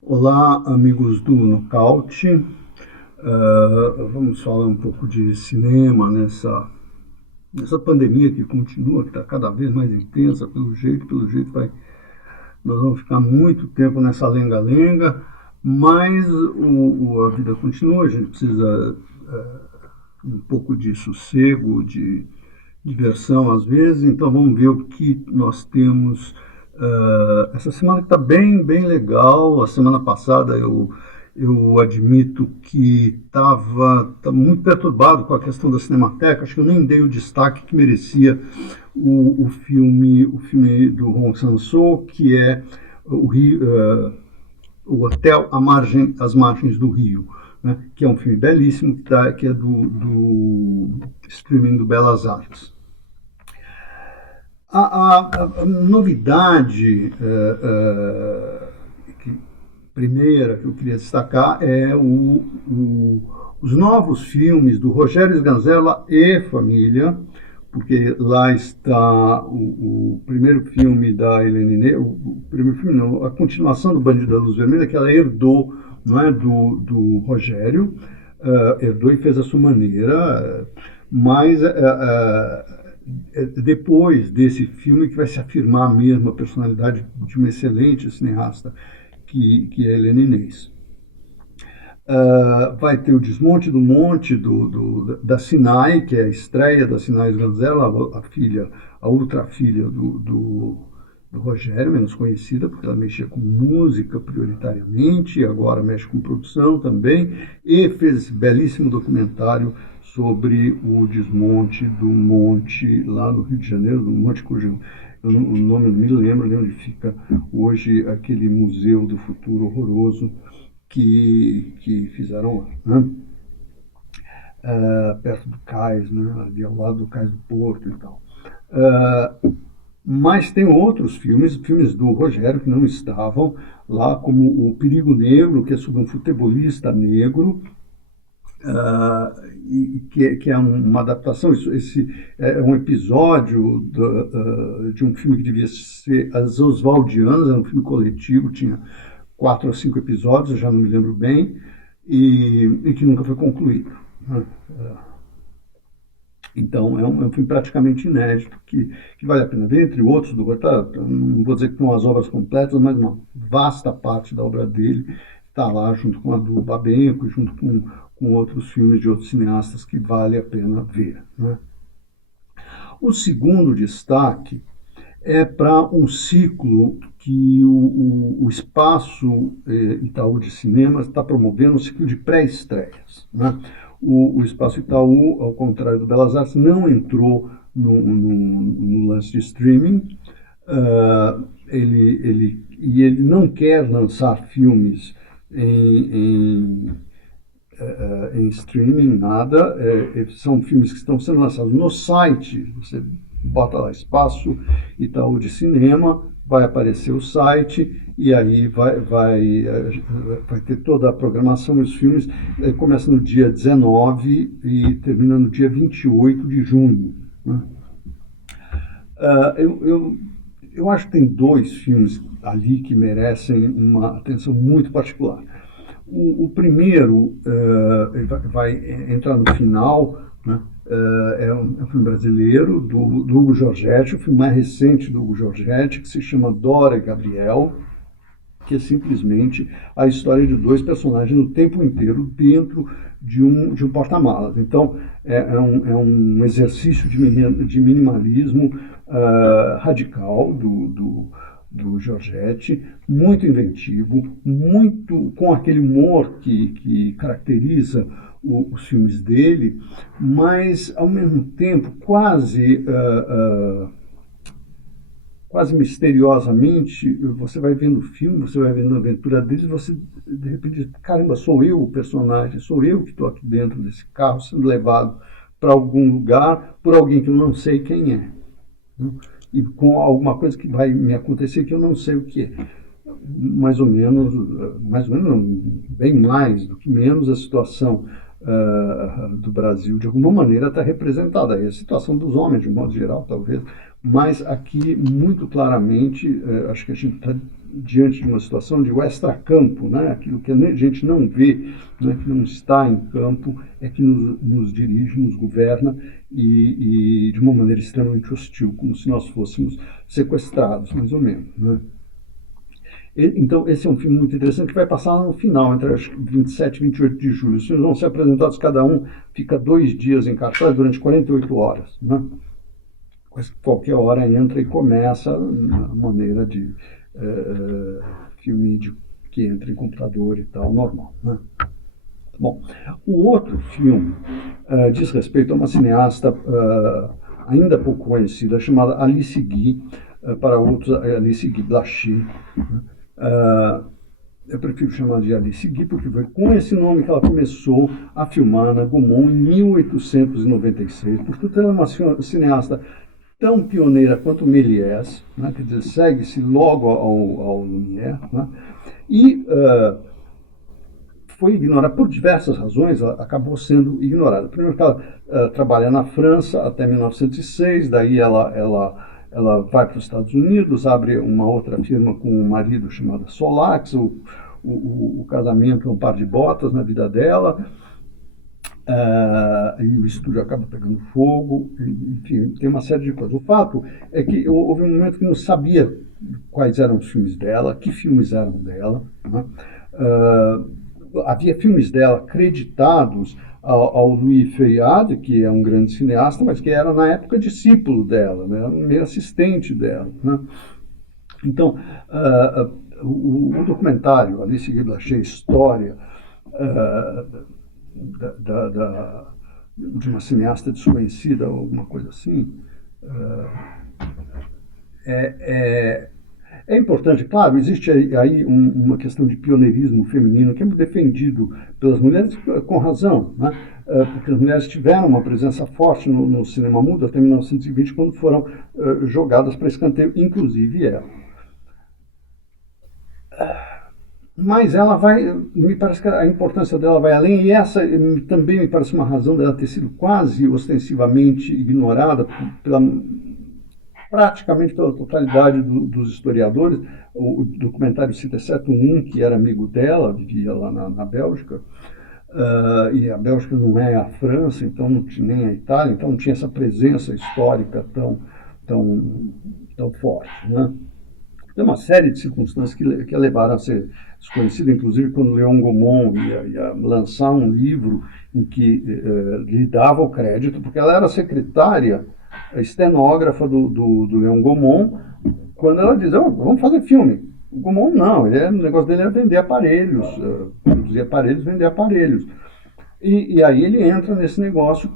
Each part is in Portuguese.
Olá, amigos do Nocaute. Vamos falar um pouco de cinema nessa pandemia que continua, que está cada vez mais intensa, pelo jeito nós vamos ficar muito tempo nessa lenga-lenga, mas a vida continua, a gente precisa um pouco de sossego, de diversão às vezes, então vamos ver o que nós temos essa semana que está bem legal. A semana passada eu admito que estava muito perturbado com a questão da Cinemateca, acho que eu nem dei o destaque que merecia o filme do Hong Sang-soo, que é o Rio, o Hotel às Margens do Rio, né, que é um filme belíssimo, que é do streaming do Belas Artes. A novidade primeira que eu queria destacar é os novos filmes do Rogério Sganzella e família, porque lá está o primeiro filme da Helene Ney, o primeiro filme não, a continuação do Bandido da Luz Vermelha, que ela herdou, não é, do Rogério, herdou e fez a sua maneira, mas depois desse filme que vai se afirmar mesmo a personalidade de uma excelente cineasta, que é Helena Inês. Vai ter o Desmonte do Monte da Sinai, que é a estreia da Sinai Sganzella, a outra filha do Rogério, menos conhecida, porque ela mexia com música prioritariamente, e agora mexe com produção também, e fez esse belíssimo documentário sobre o desmonte do monte lá no Rio de Janeiro, do monte cujo o nome não me lembro de onde fica hoje aquele museu do futuro horroroso que fizeram lá, né? Perto do cais, né? Ali ao lado do cais do Porto e tal. Mas tem outros filmes do Rogério que não estavam lá, como O Perigo Negro, que é sobre um futebolista negro, que é uma adaptação. Esse é um episódio de um filme que devia ser As Oswaldianas, era um filme coletivo, tinha 4 ou 5 episódios, eu já não me lembro bem, e que nunca foi concluído, né? Então é um filme praticamente inédito que vale a pena ver, entre outros do Rogério. Não vou dizer que são as obras completas, mas uma vasta parte da obra dele está lá, junto com a do Babenco, junto com outros filmes de outros cineastas que vale a pena ver, né? O segundo destaque é para um ciclo que o Espaço Itaú de Cinema está promovendo, um ciclo de pré-estreias, né? O Espaço Itaú, ao contrário do Belas Artes, não entrou no lance de streaming. Ele não quer lançar filmes em streaming, nada. São filmes que estão sendo lançados no site. Você bota lá Espaço Itaú de Cinema, vai aparecer o site e aí vai ter toda a programação. Os filmes começam no dia 19 e terminam no dia 28 de junho, né? Eu acho que tem 2 filmes ali que merecem uma atenção muito particular. O primeiro vai entrar no final, né? É um filme brasileiro do Hugo Giorgetti, o filme mais recente do Hugo Giorgetti, que se chama Dora e Gabriel, que é simplesmente a história de 2 personagens o tempo inteiro dentro de um porta-malas. Então, é um exercício de minimalismo radical do Giorgetti, muito inventivo, muito com aquele humor que caracteriza os filmes dele, mas ao mesmo tempo quase misteriosamente, você vai vendo o filme, você vai vendo a aventura deles, e você de repente diz, caramba, sou eu o personagem, sou eu que estou aqui dentro desse carro sendo levado para algum lugar por alguém que eu não sei quem é, né? E com alguma coisa que vai me acontecer que eu não sei o que é. Mais ou menos não, bem mais do que menos, a situação do Brasil, de alguma maneira, está representada aí. A situação dos homens, de um modo geral, talvez, mas aqui, muito claramente, acho que a gente está diante de uma situação de extracampo, né? Aquilo que a gente não vê, né? Que não está em campo, é que nos dirige, nos governa e de uma maneira extremamente hostil, como se nós fôssemos sequestrados, mais ou menos, né? Então, esse é um filme muito interessante que vai passar no final, entre acho, 27 e 28 de julho. Os filmes vão ser apresentados, cada um fica 2 dias em cartaz durante 48 horas. Né? Qualquer hora entra e começa a maneira de filme que entra em computador e tal, normal. Né? Bom, o outro filme diz respeito a uma cineasta ainda pouco conhecida, chamada Alice Guy, para outros Alice Guy Blaché. Né? Eu prefiro chamar de Alice Guy porque foi com esse nome que ela começou a filmar na Gaumont em 1896. Portanto, ela é uma cineasta tão pioneira quanto Méliès, né? Quer dizer, segue-se logo ao Lumière, né? E foi ignorada por diversas razões, ela acabou sendo ignorada. Primeiro que ela trabalha na França até 1906, daí ela vai para os Estados Unidos, abre uma outra firma com um marido chamado Solax, o casamento é um par de botas na vida dela, e o estúdio acaba pegando fogo, enfim, tem uma série de coisas. O fato é que houve um momento que não sabia quais eram os filmes dela, que filmes eram dela, né? Havia filmes dela creditados ao Louis Feuillade, que é um grande cineasta, mas que era na época discípulo dela, né? Era um meio assistente dela. Né? Então, o documentário Alice Guy Blaché, História de uma cineasta desconhecida, alguma coisa assim, é importante, claro, existe aí uma questão de pioneirismo feminino que é defendido pelas mulheres com razão, né? Porque as mulheres tiveram uma presença forte no cinema mudo até 1920, quando foram jogadas para escanteio, inclusive ela. Mas ela me parece que a importância dela vai além, e essa também me parece uma razão dela ter sido quase ostensivamente ignorada praticamente pela totalidade dos historiadores. O documentário cita exceto um que era amigo dela, vivia lá na Bélgica, e a Bélgica não é a França, então não tinha, nem a Itália, então não tinha essa presença histórica tão forte, né? Tem uma série de circunstâncias que a levaram a ser desconhecida, inclusive quando Leon Gaumont ia lançar um livro em que lhe dava o crédito, porque ela era secretária, estenógrafa do Leon Gaumont, quando ela diz, vamos fazer filme. O Gaumont não, o negócio dele era vender aparelhos, produzir aparelhos, vender aparelhos. E aí ele entra nesse negócio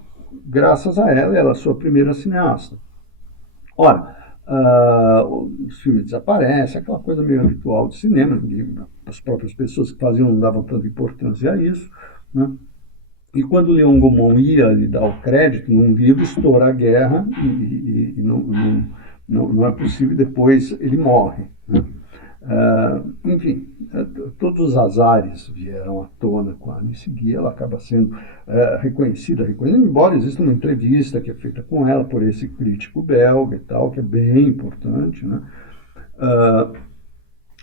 graças a ela é a sua primeira cineasta. Ora, os filmes desaparecem, aquela coisa meio habitual de cinema, as próprias pessoas que faziam não davam tanta importância a isso, né? E quando o Leon Gaumont ia lhe dar o crédito num livro, estoura a guerra e não é possível, depois ele morre, né? Enfim, todos os azares vieram à tona com a Alice Guy, ela acaba sendo reconhecida, embora exista uma entrevista que é feita com ela por esse crítico belga e tal, que é bem importante, né?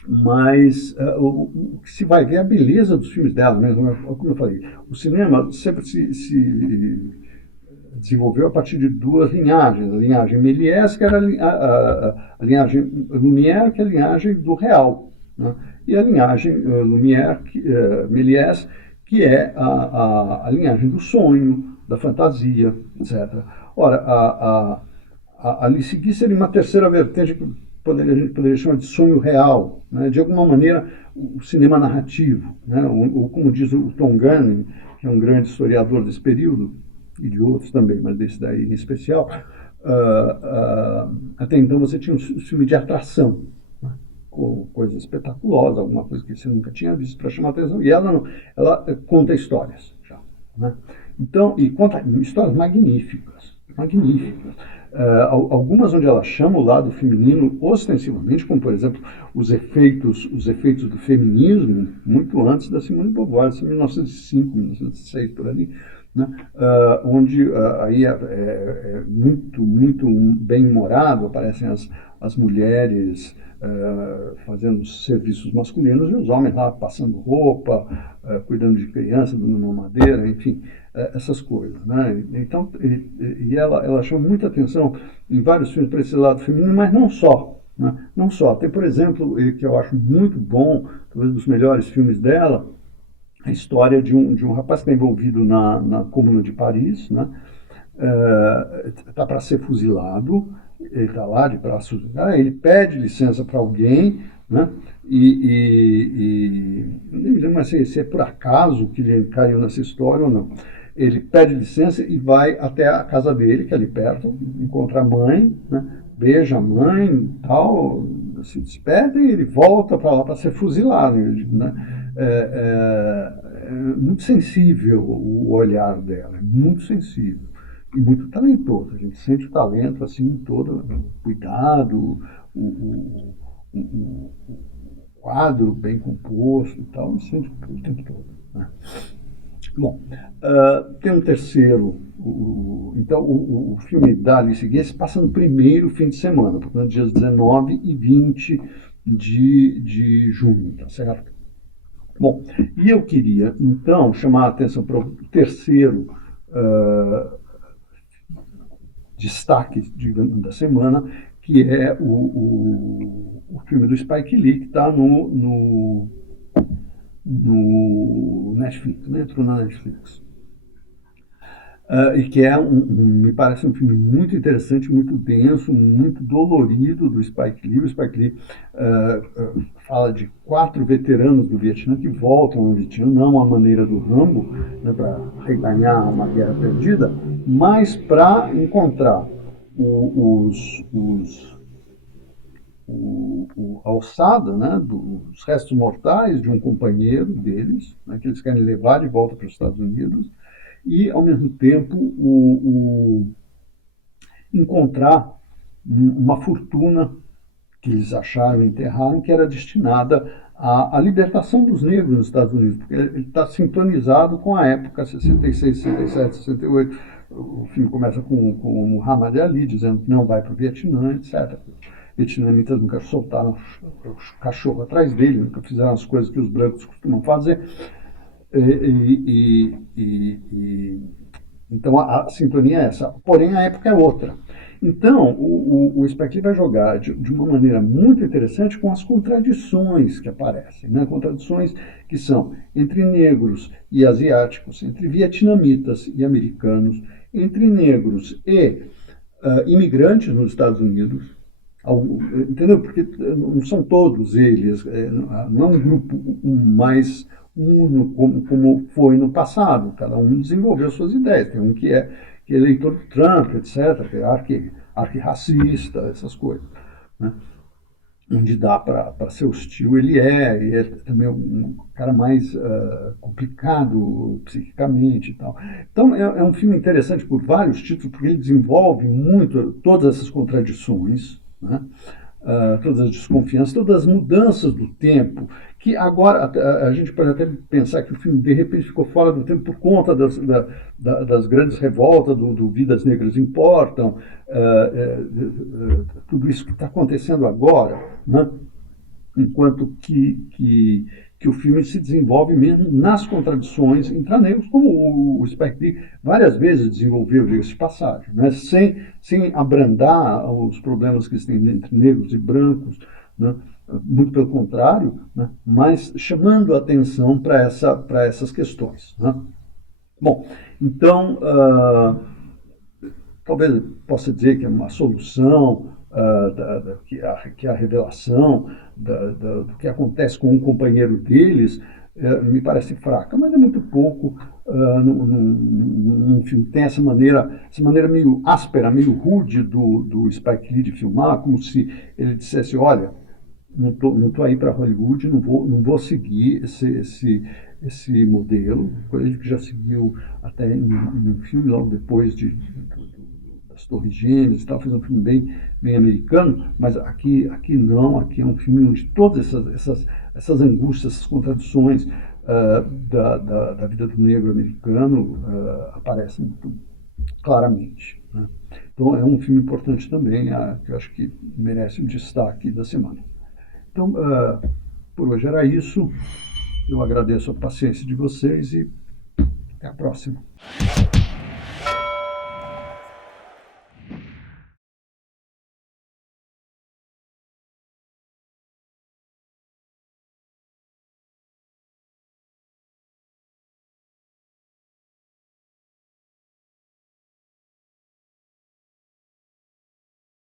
Mas o que se vai ver é a beleza dos filmes dela mesmo, como eu falei, o cinema sempre se desenvolveu a partir de duas linhagens, a linhagem Méliès, que era a linhagem Lumière, que é a linhagem do real, né? E a linhagem Méliès, que é a linhagem do sonho, da fantasia, etc. Ora, a Alice Guy seria uma terceira vertente que a gente poderia chamar de sonho real, né? De alguma maneira o cinema narrativo, né? Ou como diz o Tom Gunn, que é um grande historiador desse período, e de outros também, mas desse daí em especial, até então você tinha um filme de atração, né? Com coisa espetaculosa, alguma coisa que você nunca tinha visto para chamar atenção, e ela conta histórias já, né? Então, e conta histórias magníficas. Algumas onde ela chama o lado feminino ostensivamente, como por exemplo os efeitos do feminismo, muito antes da Simone de Beauvoir, em 1905, 1906, por ali, né? Onde aí é muito bem humorado, aparecem as mulheres fazendo serviços masculinos e os homens lá passando roupa, cuidando de criança, dando mamadeira, enfim, essas coisas, né? Então, ela chama muita atenção em vários filmes para esse lado feminino, mas não só, né? Não só. Tem, por exemplo, que eu acho muito bom, talvez dos melhores filmes dela, a história de um rapaz que está envolvido na Comuna de Paris, né? Está para ser fuzilado, ele está lá de braços, ele pede licença para alguém, né? Não me lembro mais se é por acaso que ele caiu nessa história ou não. Ele pede licença e vai até a casa dele, que é ali perto, encontra a mãe, né? Beija a mãe, tal, se despede e ele volta para lá para ser fuzilado, né? É muito sensível o olhar dela, é muito sensível e muito talentoso. A gente sente o talento assim, todo o cuidado, o quadro bem composto e tal, a gente sente o tempo todo, né? Bom, tem um terceiro. Então, o filme da Alice Guy se passa no primeiro fim de semana, portanto, dias 19 e 20 de junho, tá certo? Bom, e eu queria, então, chamar a atenção para o terceiro destaque, digamos, da semana, que é o filme do Spike Lee, que está no Netflix, né? Entrou na Netflix. E que me parece um filme muito interessante, muito denso, muito dolorido do Spike Lee. O Spike Lee fala de 4 veteranos do Vietnã que voltam ao Vietnã, não à maneira do Rambo, né, para reganhar uma guerra perdida, mas para encontrar a alçada, né, dos restos mortais de um companheiro deles, né, que eles querem levar de volta para os Estados Unidos, e, ao mesmo tempo, encontrar uma fortuna que eles acharam e enterraram, que era destinada à libertação dos negros nos Estados Unidos, porque ele está sintonizado com a época 66, 67, 68. O filme começa com o Muhammad Ali dizendo que não vai para o Vietnã, etc. Vietnamitas nunca soltaram o cachorro atrás dele, nunca fizeram as coisas que os brancos costumam fazer. Então a sintonia é essa, porém a época é outra. Então o Spike Lee vai jogar de uma maneira muito interessante com as contradições que aparecem, né? Contradições que são entre negros e asiáticos, entre vietnamitas e americanos, entre negros e imigrantes nos Estados Unidos. Entendeu? Porque não são todos eles, não é um grupo mais uno como foi no passado. Cada um desenvolveu suas ideias. Tem um que é eleitor do Trump, etc., que é arquirracista, essas coisas, né? Onde dá para ser hostil, ele e é também um cara mais complicado psiquicamente e tal. Então é um filme interessante por vários títulos, porque ele desenvolve muito todas essas contradições, né? Todas as desconfianças, todas as mudanças do tempo, que agora a gente pode até pensar que o filme de repente ficou fora do tempo por conta das grandes revoltas, do Vidas Negras Importam, tudo isso que está acontecendo agora, né? Enquanto que o filme se desenvolve mesmo nas contradições intranegros, como o Spike Lee várias vezes desenvolveu, diga-se de passagem, né? Sem abrandar os problemas que existem entre negros e brancos, né? Muito pelo contrário, né? Mas chamando a atenção para essas questões, né? Bom, então, talvez possa dizer que é uma solução, que é a revelação do que acontece com um companheiro deles, me parece fraca, mas é muito pouco num filme. Tem essa maneira meio áspera, meio rude do Spike Lee de filmar, como se ele dissesse, olha, não tô aí para Hollywood, não vou seguir esse modelo, ele que já seguiu até em um filme logo depois das Torres Gêmeas e tal, fez um filme bem americano, mas aqui não, aqui é um filme onde todas essas angústias, essas contradições da vida do negro americano aparecem claramente, né? Então é um filme importante também, que eu acho que merece um destaque da semana. Então, por hoje era isso. Eu agradeço a paciência de vocês e até a próxima.